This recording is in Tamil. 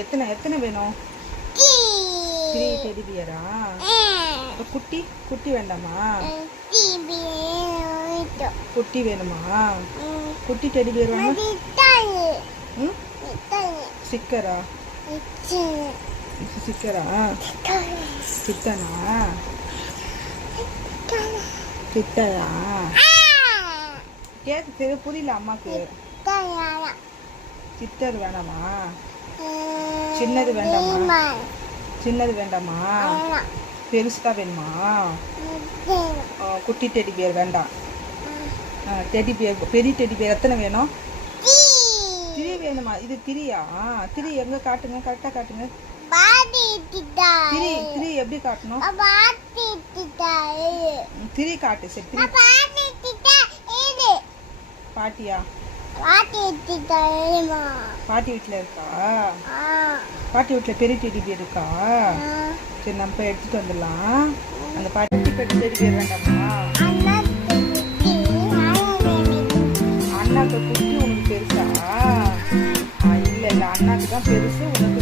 எத்தனை எத்தனை வேணும்? 3 டெடி பியரா? குட்டி குட்டி வேண்டாமா? குட்டி வேணுமா? குட்டி டெடி பியர் வேணும். ஸ்டிக்கரா? ஸ்டிக்கரா? கிட்டனா? கிட்டயா? கேக்கு புரியல அம்மாக்கு. சித்தர் வேணாமா? சின்னது வேண்டாமா? சின்னது வேண்டாமா? பெருசா வேணுமா? குட்டி டெடி பியர் வேண்டாம். டெடி பியர் பெரிய டெடி பியர் எத்தனை வேணும்? 3 வேணுமா? இது 3யா? 3 எங்க காட்டுங்க, கரெக்டா காட்டுங்க. 3 எப்படி காட்டணும்? 3 காட்டு. சரி 3 பாட்டியா? பாட்டி வீட்டில் இருக்கா? பாட்டி வீட்டில் பெரிய டெடி பியர் இருக்கா? சரி நம்ம போய் எடுத்துட்டு வந்துடலாம். அந்த பாட்டி பெரிய டெடி பியர் வேண்டாமா? அண்ணாக்கு குட்டி உனக்கு பெருசா? இல்லை இல்லை, அண்ணாக்கு தான் பெருசு, உனக்கு